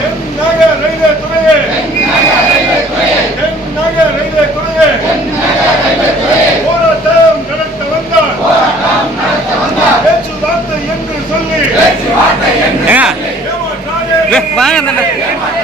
தென்னக ரயில்வே துறையே. தென்னக ரயில்வே துறையே. போராட்டம் நடத்த வந்தால் பேச்சுவார்த்தை என்று சொல்லி. ஏமாற்றாதே. வாங்க